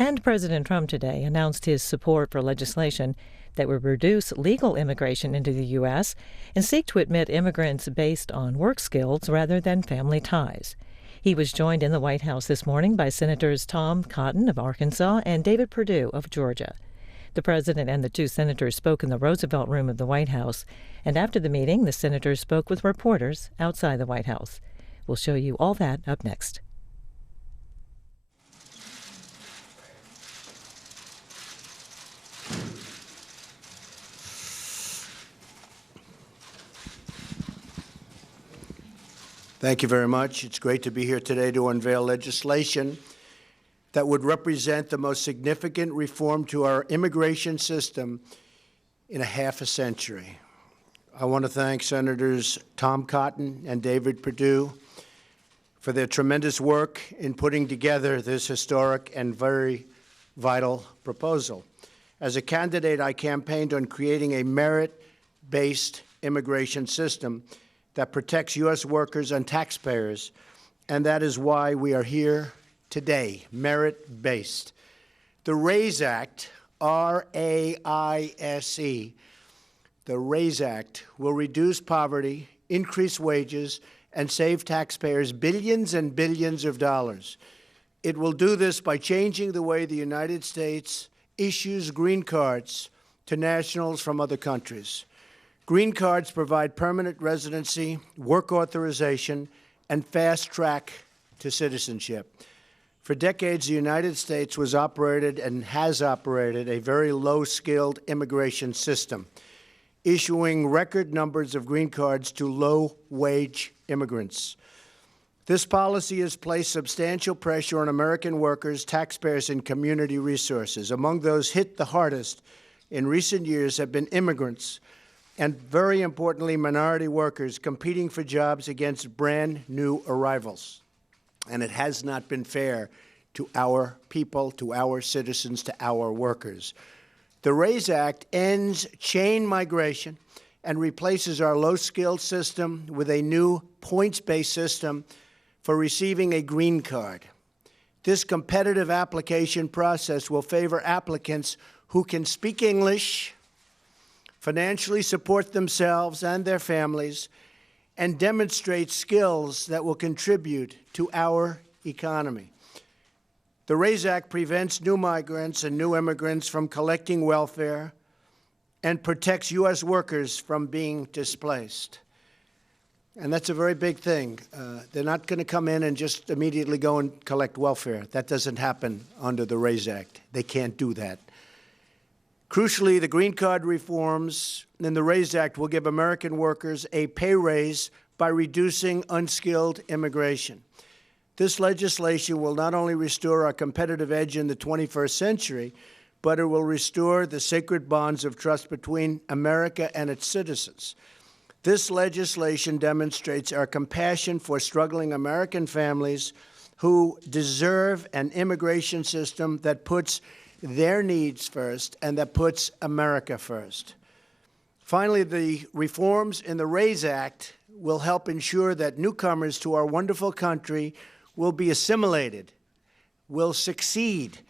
And President Trump today announced his support for legislation that would reduce legal immigration into the U.S. and seek to admit immigrants based on work skills rather than family ties. He was joined in the White House this morning by Senators Tom Cotton of Arkansas and David Perdue of Georgia. The president and the two senators spoke in the Roosevelt Room of the White House, and after the meeting, the senators spoke with reporters outside the White House. We'll show you all that up next. Thank you very much. It's great to be here today to unveil legislation that would represent the most significant reform to our immigration system in a half a century. I want to thank Senators Tom Cotton and David Perdue for their tremendous work in putting together this historic and very vital proposal. As a candidate, I campaigned on creating a merit-based immigration system that protects U.S. workers and taxpayers, and that is why we are here today, merit-based. The RAISE Act, R-A-I-S-E, the RAISE Act will reduce poverty, increase wages, and save taxpayers billions and billions of dollars. It will do this by changing the way the United States issues green cards to nationals from other countries. Green cards provide permanent residency, work authorization, and fast track to citizenship. For decades, the United States was operated and has operated a very low-skilled immigration system, issuing record numbers of green cards to low-wage immigrants. This policy has placed substantial pressure on American workers, taxpayers, and community resources. Among those hit the hardest in recent years have been immigrants, and very importantly, minority workers competing for jobs against brand new arrivals. And it has not been fair to our people, to our citizens, to our workers. The RAISE Act ends chain migration and replaces our low-skilled system with a new points-based system for receiving a green card. This competitive application process will favor applicants who can speak English, financially support themselves and their families, and demonstrate skills that will contribute to our economy. The RAISE Act prevents new migrants and new immigrants from collecting welfare and protects U.S. workers from being displaced. And that's a very big thing. They're not going to come in and just immediately go and collect welfare. That doesn't happen under the RAISE Act. They can't do that. Crucially, the green card reforms in the RAISE Act will give American workers a pay raise by reducing unskilled immigration. This legislation will not only restore our competitive edge in the 21st century, but it will restore the sacred bonds of trust between America and its citizens. This legislation demonstrates our compassion for struggling American families who deserve an immigration system that puts their needs first and that puts America first. Finally, the reforms in the RAISE Act will help ensure that newcomers to our wonderful country will be assimilated, will succeed,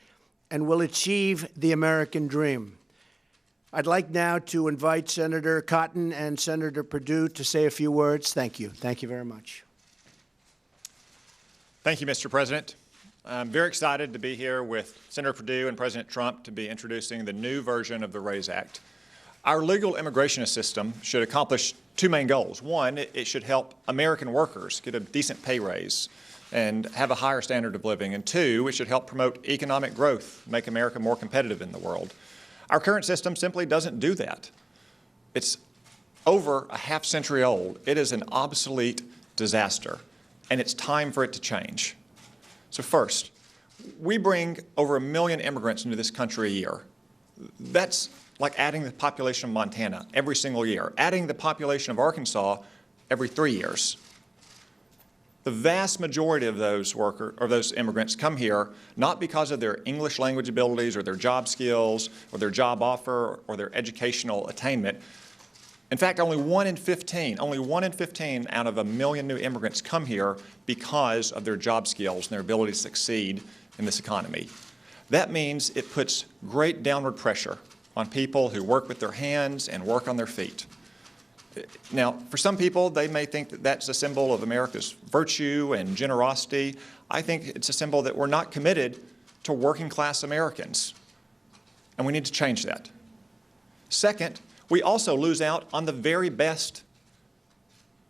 and will achieve the American dream. I'd like now to invite Senator Cotton and Senator Perdue to say a few words. Thank you. Thank you very much. Thank you, Mr. President. I'm very excited to be here with Senator Perdue and President Trump to be introducing the new version of the RAISE Act. Our legal immigration system should accomplish two main goals. One, it should help American workers get a decent pay raise and have a higher standard of living. And two, it should help promote economic growth, make America more competitive in the world. Our current system simply doesn't do that. It's over a half century old. It is an obsolete disaster, and it's time for it to change. So first, we bring over 1 million immigrants into this country a year. That's like adding the population of Montana every single year, adding the population of Arkansas every 3 years. The vast majority of those immigrants come here not because of their English language abilities or their job skills or their job offer or their educational attainment. In fact, only one in 15 out of 1 million new immigrants come here because of their job skills and their ability to succeed in this economy. That means it puts great downward pressure on people who work with their hands and work on their feet. Now, for some people, they may think that that's a symbol of America's virtue and generosity. I think it's a symbol that we're not committed to working-class Americans, and we need to change that. Second, we also lose out on the very best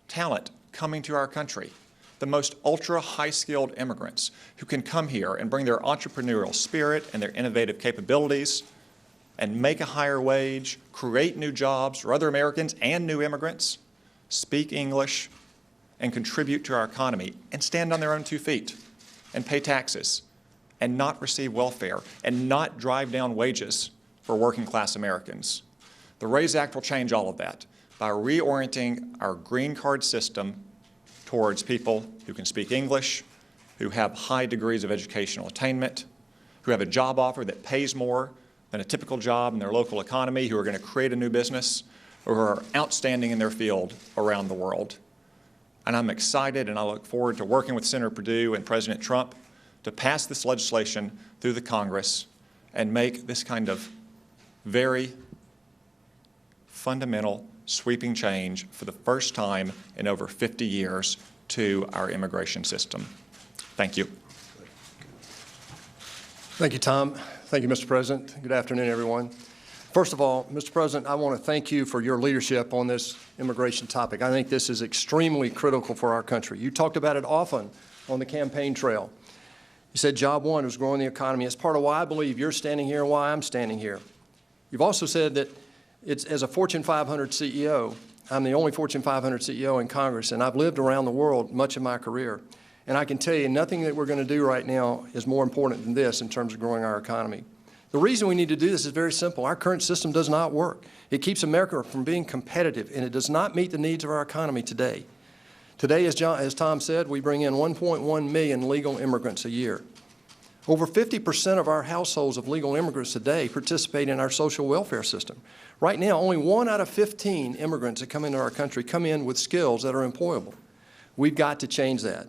talent coming to our country, the most ultra-high-skilled immigrants who can come here and bring their entrepreneurial spirit and their innovative capabilities and make a higher wage, create new jobs for other Americans and new immigrants, speak English, and contribute to our economy, and stand on their own 2 feet, and pay taxes, and not receive welfare, and not drive down wages for working-class Americans. The RAISE Act will change all of that by reorienting our green card system towards people who can speak English, who have high degrees of educational attainment, who have a job offer that pays more than a typical job in their local economy, who are going to create a new business, or who are outstanding in their field around the world. And I'm excited, and I look forward to working with Senator Perdue and President Trump to pass this legislation through the Congress and make this kind of very fundamental, sweeping change for the first time in over 50 years to our immigration system. Thank you. Thank you, Tom. Thank you, Mr. President. Good afternoon, everyone. First of all, Mr. President, I want to thank you for your leadership on this immigration topic. I think this is extremely critical for our country. You talked about it often on the campaign trail. You said job one was growing the economy. It's part of why I believe you're standing here and why I'm standing here. You've also said that it's, as a Fortune 500 CEO, I'm the only Fortune 500 CEO in Congress, and I've lived around the world much of my career. And I can tell you, nothing that we're going to do right now is more important than this in terms of growing our economy. The reason we need to do this is very simple. Our current system does not work. It keeps America from being competitive, and it does not meet the needs of our economy today. Today, as Tom said, we bring in 1.1 million legal immigrants a year. Over 50% of our households of legal immigrants today participate in our social welfare system. Right now, only 1 out of 15 immigrants that come into our country come in with skills that are employable. We've got to change that.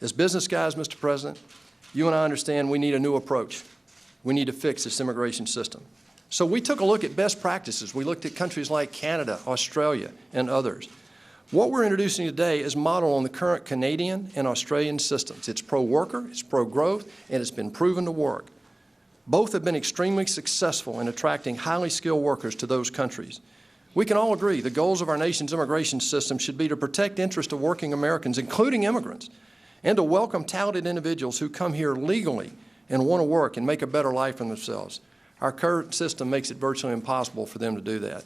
As business guys, Mr. President, you and I understand we need a new approach. We need to fix this immigration system. So we took a look at best practices. We looked at countries like Canada, Australia, and others. What we're introducing today is modeled on the current Canadian and Australian systems. It's pro-worker, it's pro-growth, and it's been proven to work. Both have been extremely successful in attracting highly skilled workers to those countries. We can all agree the goals of our nation's immigration system should be to protect the interests of working Americans, including immigrants, and to welcome talented individuals who come here legally and want to work and make a better life for themselves. Our current system makes it virtually impossible for them to do that.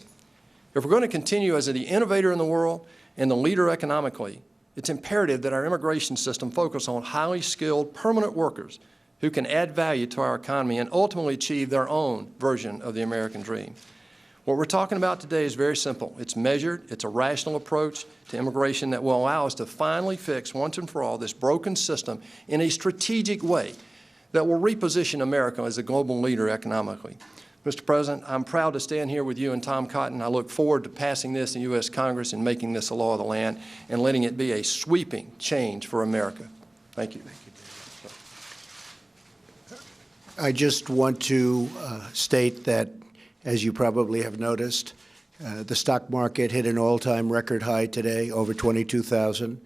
If we're going to continue as the innovator in the world and the leader economically, it's imperative that our immigration system focus on highly skilled permanent workers who can add value to our economy and ultimately achieve their own version of the American dream. What we're talking about today is very simple. It's measured. It's a rational approach to immigration that will allow us to finally fix once and for all this broken system in a strategic way that will reposition America as a global leader economically. Mr. President, I'm proud to stand here with you and Tom Cotton. I look forward to passing this in U.S. Congress and making this a law of the land and letting it be a sweeping change for America. Thank you. I just want to state that, as you probably have noticed, the stock market hit an all-time record high today, over 22,000.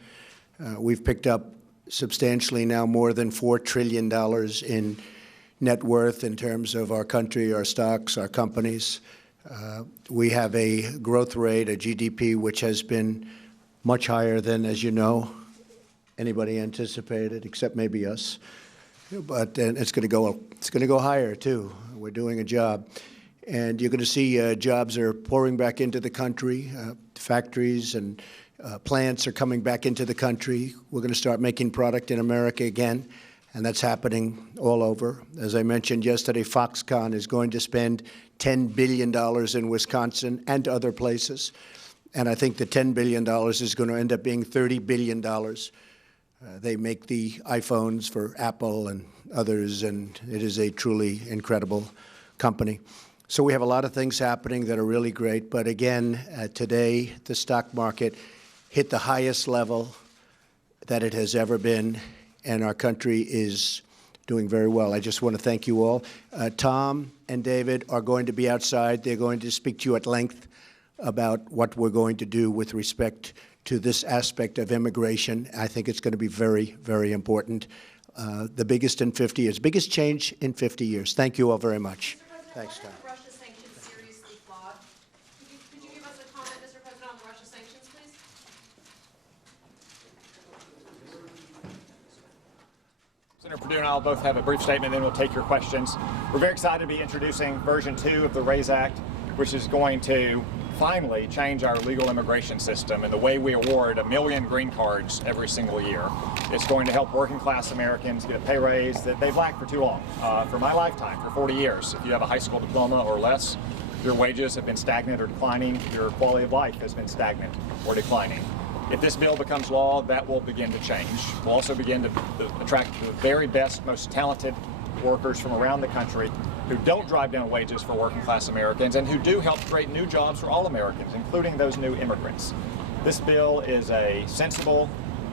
We've picked up substantially now more than $4 trillion in net worth in terms of our country, our stocks, our companies. We have a growth rate, a GDP, which has been much higher than, as you know, anybody anticipated, except maybe us. But it's going to go higher too. We're doing a job. And you're going to see jobs are pouring back into the country. Factories and plants are coming back into the country. We're going to start making product in America again, and that's happening all over. As I mentioned yesterday, Foxconn is going to spend $10 billion in Wisconsin and other places. And I think the $10 billion is going to end up being $30 billion. They make the iPhones for Apple and others, and it is a truly incredible company. So we have a lot of things happening that are really great. But again, today, the stock market hit the highest level that it has ever been, and our country is doing very well. I just want to thank you all. Tom and David are going to be outside. They're going to speak to you at length about what we're going to do with respect to this aspect of immigration. I think it's going to be very, very important. The biggest in 50 years, biggest change in 50 years. Thank you all very much. Thanks, Tom. Russia sanctions seriously flawed. Could you give us a comment, Mr. President, on the Russia sanctions, please? Senator Perdue and I will both have a brief statement, then we'll take your questions. We're very excited to be introducing version 2 of the RAISE Act, which is going to finally change our legal immigration system and the way we award 1 million green cards every single year. It's going to help working class Americans get a pay raise that they've lacked for too long. For my lifetime, for 40 years, if you have a high school diploma or less, your wages have been stagnant or declining, your quality of life has been stagnant or declining. If this bill becomes law, that will begin to change. We'll also begin to attract the very best, most talented workers from around the country who don't drive down wages for working class Americans and who do help create new jobs for all Americans, including those new immigrants. This bill is a sensible,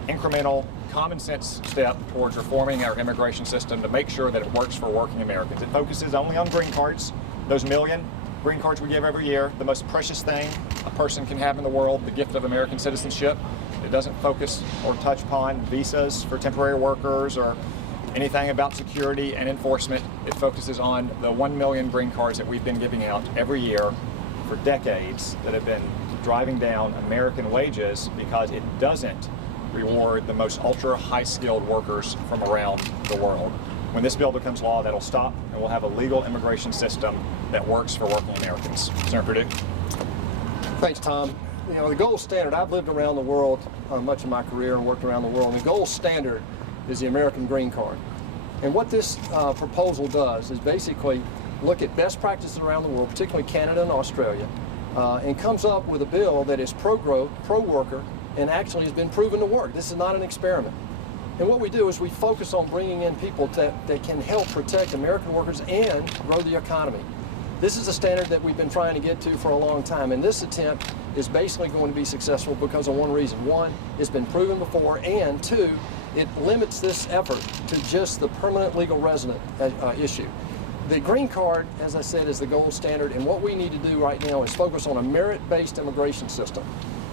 incremental, common sense step towards reforming our immigration system to make sure that it works for working Americans. It focuses only on green cards, those 1 million green cards we give every year, the most precious thing a person can have in the world, the gift of American citizenship. It doesn't focus or touch upon visas for temporary workers or anything about security and enforcement. It focuses on the 1 million green cards that we've been giving out every year for decades that have been driving down American wages because it doesn't reward the most ultra high-skilled workers from around the world. When this bill becomes law, that'll stop, and we'll have a legal immigration system that works for working Americans. Senator Perdue. Thanks, Tom. You know, the gold standard, I've lived around the world much of my career and worked around the world, and the gold standard is the American green card. And what this proposal does is basically look at best practices around the world, particularly Canada and Australia, and comes up with a bill that is pro-growth, pro-worker, and actually has been proven to work. This is not an experiment. And what we do is we focus on bringing in people that can help protect American workers and grow the economy. This is a standard that we've been trying to get to for a long time, and this attempt is basically going to be successful because of one reason. One, it's been proven before, and two, it limits this effort to just the permanent legal resident issue. The green card, as I said, is the gold standard, and what we need to do right now is focus on a merit-based immigration system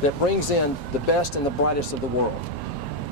that brings in the best and the brightest of the world.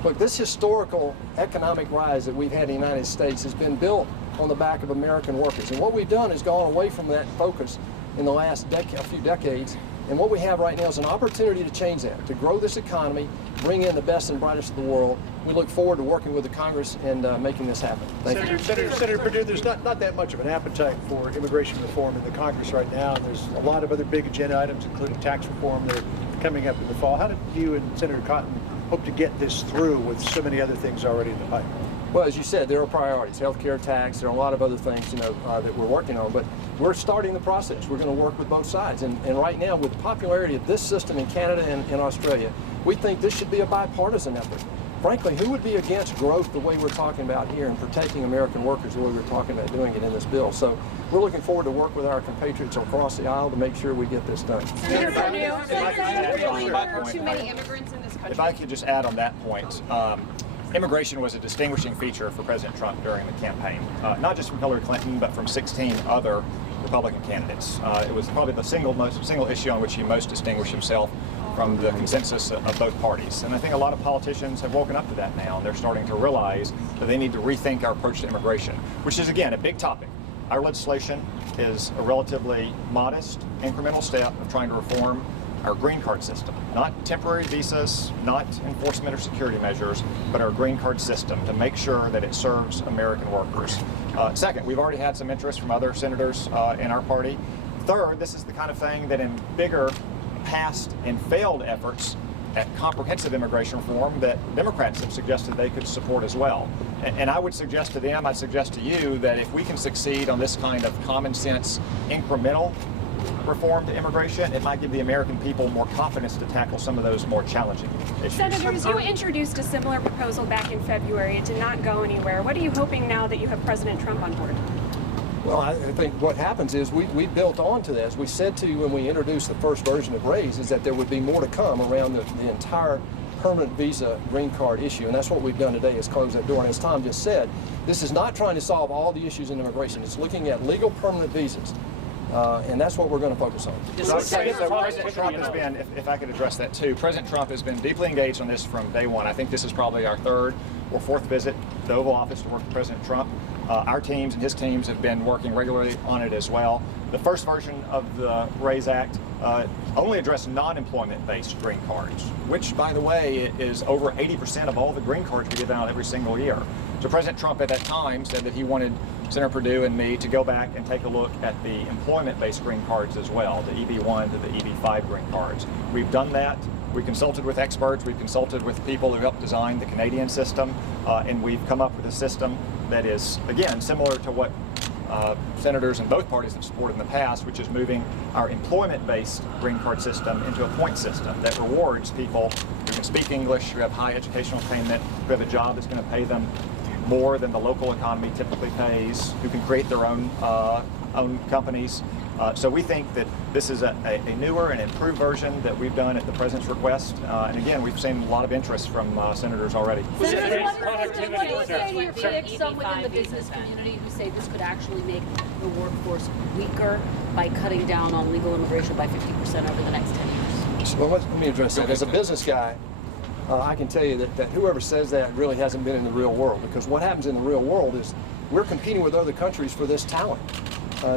Look, this historical economic rise that we've had in the United States has been built on the back of American workers. And what we've done is gone away from that focus in the last few decades. And what we have right now is an opportunity to change that, to grow this economy, bring in the best and brightest of the world. We look forward to working with the Congress and making this happen. Thank you. Senator Perdue, there's not that much of an appetite for immigration reform in the Congress right now. And there's a lot of other big agenda items, including tax reform, that are coming up in the fall. How did you and Senator Cotton hope to get this through with so many other things already in the pipe? Well, as you said, there are priorities, healthcare, tax. There are a lot of other things, that we're working on. But we're starting the process. We're going to work with both sides. And right now, with the popularity of this system in Canada and in Australia, we think this should be a bipartisan effort. Frankly, who would be against growth the way we're talking about here and protecting American workers the way we're talking about doing it in this bill? So we're looking forward to work with our compatriots across the aisle to make sure we get this done. Senator Perdue, there are too many immigrants in this country. If I could just add on that point, immigration was a distinguishing feature for President Trump during the campaign, not just from Hillary Clinton, but from 16 other Republican candidates. It was probably the single issue on which he most distinguished himself from the consensus of both parties. And I think a lot of politicians have woken up to that now, and they're starting to realize that they need to rethink our approach to immigration, which is, again, a big topic. Our legislation is a relatively modest, incremental step of trying to reform our green card system. Not temporary visas, not enforcement or security measures, but our green card system to make sure that it serves American workers. Second, we've already had some interest from other senators in our party. Third, this is the kind of thing that in bigger past and failed efforts at comprehensive immigration reform that Democrats have suggested they could support as well. And I would suggest to them, I'd suggest to you that if we can succeed on this kind of common sense, incremental reform to immigration, it might give the American people more confidence to tackle some of those more challenging issues. Senators, you introduced a similar proposal back in February. It did not go anywhere. What are you hoping now that you have President Trump on board? Well, I think what happens is we built onto this. We said to you when we introduced the first version of RAISE is that there would be more to come around the entire permanent visa green card issue, and that's what we've done today is close that door. And as Tom just said, this is not trying to solve all the issues in immigration. It's looking at legal permanent visas, and that's what we're going to focus on. President Trump has been, if I could address that too, President Trump has been deeply engaged on this from day one. I think this is probably our third or fourth visit to the Oval Office to work with President Trump. Our teams and his teams have been working regularly on it as well. The first version of the RAISE Act only addressed non-employment-based green cards, which, by the way, is over 80% of all the green cards we give out every single year. So President Trump at that time said that he wanted Senator Perdue and me to go back and take a look at the employment-based green cards as well, the EB1 to the EB5 green cards. We've done that. We consulted with experts, we've consulted with people who helped design the Canadian system, and we've come up with a system that is, again, similar to what senators in both parties have supported in the past, which is moving our employment-based green card system into a point system that rewards people who can speak English, who have high educational attainment, who have a job that's going to pay them more than the local economy typically pays, who can create their own companies. So we think that this is a newer and improved version that we've done at the President's request. And again, we've seen a lot of interest from senators already. Senator, what do you say to your critics, some within the business community, who say this could actually make the workforce weaker by cutting down on legal immigration by 50% over the next 10 years? Well, let me address that. As a business guy, I can tell you that whoever says that really hasn't been in the real world, because what happens in the real world is we're competing with other countries for this talent.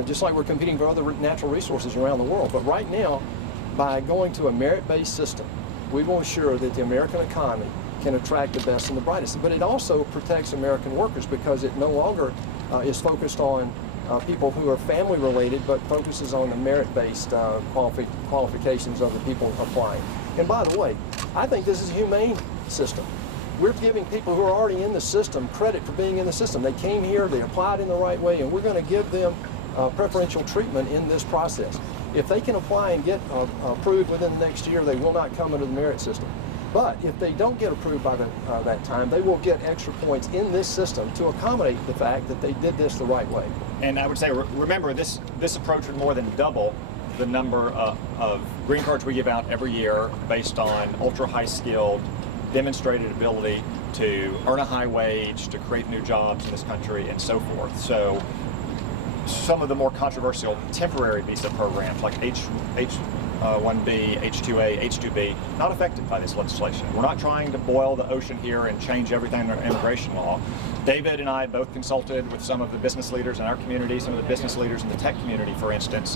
Just like we're competing for other natural resources around the world. But right now, by going to a merit-based system, we will ensure that the American economy can attract the best and the brightest. But it also protects American workers because it no longer is focused on people who are family related, but focuses on the merit-based qualifications of the people applying. And by the way, I think this is a humane system. We're giving people who are already in the system credit for being in the system. They came here, they applied in the right way, and we're going to give them preferential treatment in this process. If they can apply and get approved within the next year, they will not come into the merit system. But if they don't get approved by that time, they will get extra points in this system to accommodate the fact that they did this the right way. And I would say, remember, this approach would more than double the number of green cards we give out every year based on ultra-high skilled, demonstrated ability to earn a high wage, to create new jobs in this country, and so forth. So some of the more controversial temporary visa programs like H1B, H2A, H2B, not affected by this legislation. We're not trying to boil the ocean here and change everything in our immigration law. David and I both consulted with some of the business leaders in our community, some of the business leaders in the tech community, for instance,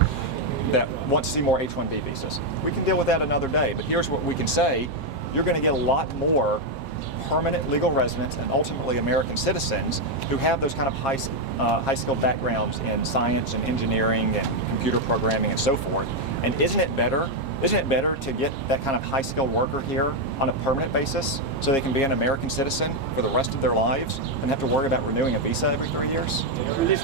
that want to see more H1B visas. We can deal with that another day, but here's what we can say. You're going to get a lot more permanent legal residents and ultimately American citizens who have those kind of high-skilled backgrounds in science and engineering and computer programming and so forth. And isn't it better to get that kind of high-skilled worker here on a permanent basis so they can be an American citizen for the rest of their lives and have to worry about renewing a visa every 3 years? Let me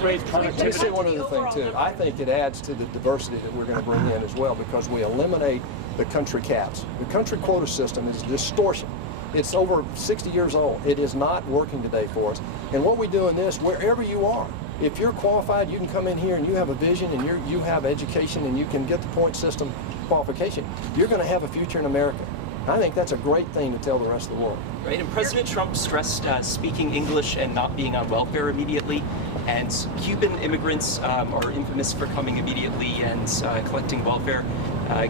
say one other thing too. I think it adds to the diversity that we're going to bring in as well because we eliminate the country caps. The country quota system is a distortion. It's over 60 years old. It is not working today for us. And what we do in this, wherever you are, if you're qualified, you can come in here and you have a vision and you have education and you can get the point system qualification, you're going to have a future in America. I think that's a great thing to tell the rest of the world. Right, and President Trump stressed speaking English and not being on welfare immediately, and Cuban immigrants are infamous for coming immediately and collecting welfare.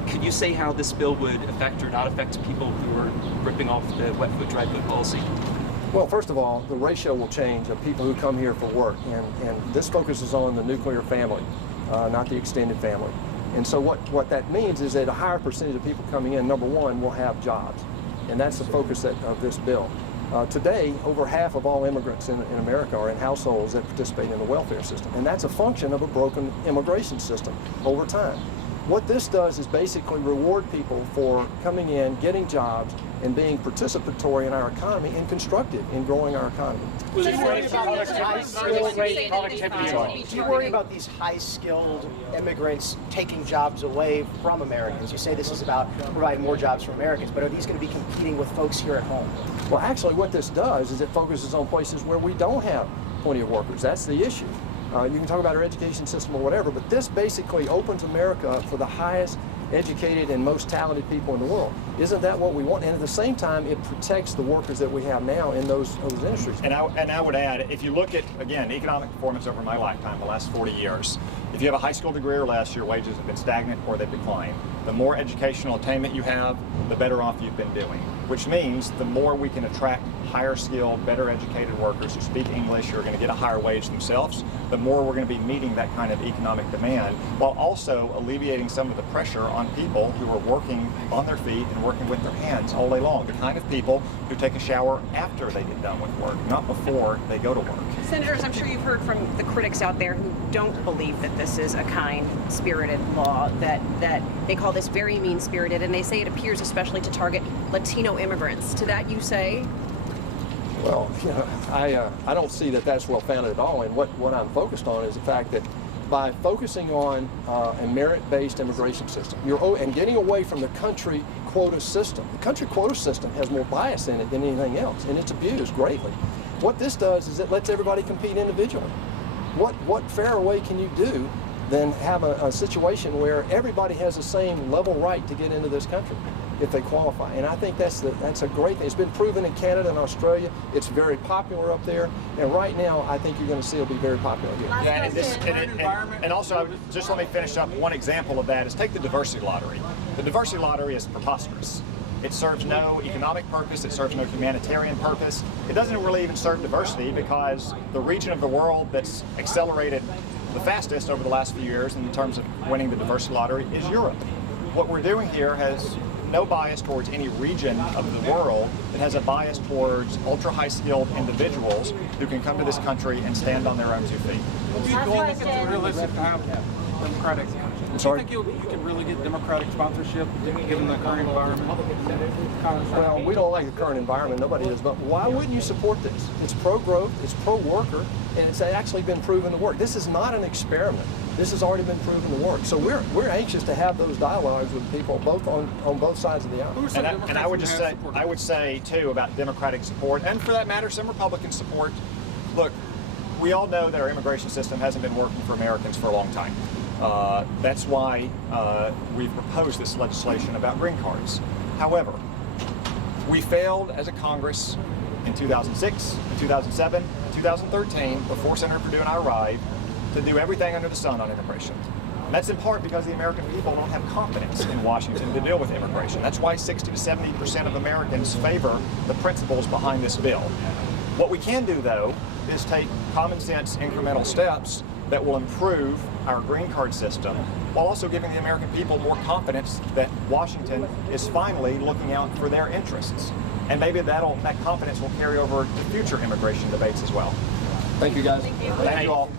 Could you say how this bill would affect or not affect people who are ripping off the wet foot, dry foot policy? Well, first of all, the ratio will change of people who come here for work, and this focuses on the nuclear family, not the extended family. And so what that means is that a higher percentage of people coming in, number one, will have jobs. And that's the focus of this bill. Today, over half of all immigrants in America are in households that participate in the welfare system. And that's a function of a broken immigration system over time. What this does is basically reward people for coming in, getting jobs, and being participatory in our economy and constructive in growing our economy. Do you worry about these high-skilled immigrants taking jobs away from Americans? You say this is about providing more jobs for Americans, but are these going to be competing with folks here at home? Well, actually, what this does is it focuses on places where we don't have plenty of workers. That's the issue. You can talk about our education system or whatever, but this basically opens America up for the highest educated and most talented people in the world. Isn't that what we want? And at the same time, it protects the workers that we have now in those industries. And I would add, if you look at, again, economic performance over my lifetime, the last 40 years, if you have a high school degree or less, your wages have been stagnant or they've declined. The more educational attainment you have, the better off you've been doing, which means the more we can attract higher skilled, better educated workers who speak English, who are going to get a higher wage themselves, the more we're going to be meeting that kind of economic demand, while also alleviating some of the pressure on people who are working on their feet and working with their hands all day long, the kind of people who take a shower after they get done with work, not before they go to work. Senators, I'm sure you've heard from the critics out there who don't believe that this is a kind-spirited law, that they call this very mean-spirited, and they say it appears especially to target Latino immigrants. To that you say? Well, you know, I don't see that that's well-founded at all, and what I'm focused on is the fact that by focusing on a merit-based immigration system, and getting away from the country quota system. The country quota system has more bias in it than anything else, and it's abused greatly. What this does is it lets everybody compete individually. What fairer way can you do than have a situation where everybody has the same level right to get into this country if they qualify? And I think that's a great thing. It's been proven in Canada and Australia. It's very popular up there, and right now I think you're going to see it'll be very popular here. Yeah, and also, just let me finish up. One example of that is take the diversity lottery. The diversity lottery is preposterous. It serves no economic purpose, it serves no humanitarian purpose. It doesn't really even serve diversity, because the region of the world that's accelerated the fastest over the last few years in terms of winning the diversity lottery is Europe. What we're doing here has no bias towards any region of the world. It has a bias towards ultra-high skilled individuals who can come to this country and stand on their own 2 feet. Do you think it's realistic to have Democratic? I'm sorry? Do you think you can really get Democratic sponsorship given the current environment? Well, we don't like the current environment. Nobody does. But why wouldn't you support this? It's pro-growth, it's pro-worker, and it's actually been proven to work. This is not an experiment. This has already been proven to work. So we're anxious to have those dialogues with people both on both sides of the aisle. And I would say too about Democratic support, and for that matter, some Republican support. Look, we all know that our immigration system hasn't been working for Americans for a long time. That's why we've proposed this legislation about green cards. However, we failed as a Congress in 2006, in 2007, in 2013, before Senator Perdue and I arrived, to do everything under the sun on immigration. And that's in part because the American people don't have confidence in Washington to deal with immigration. That's why 60 to 70% of Americans favor the principles behind this bill. What we can do, though, is take common sense incremental steps that will improve our green card system, while also giving the American people more confidence that Washington is finally looking out for their interests. And maybe that confidence will carry over to future immigration debates as well. Thank you, guys. Thank you all.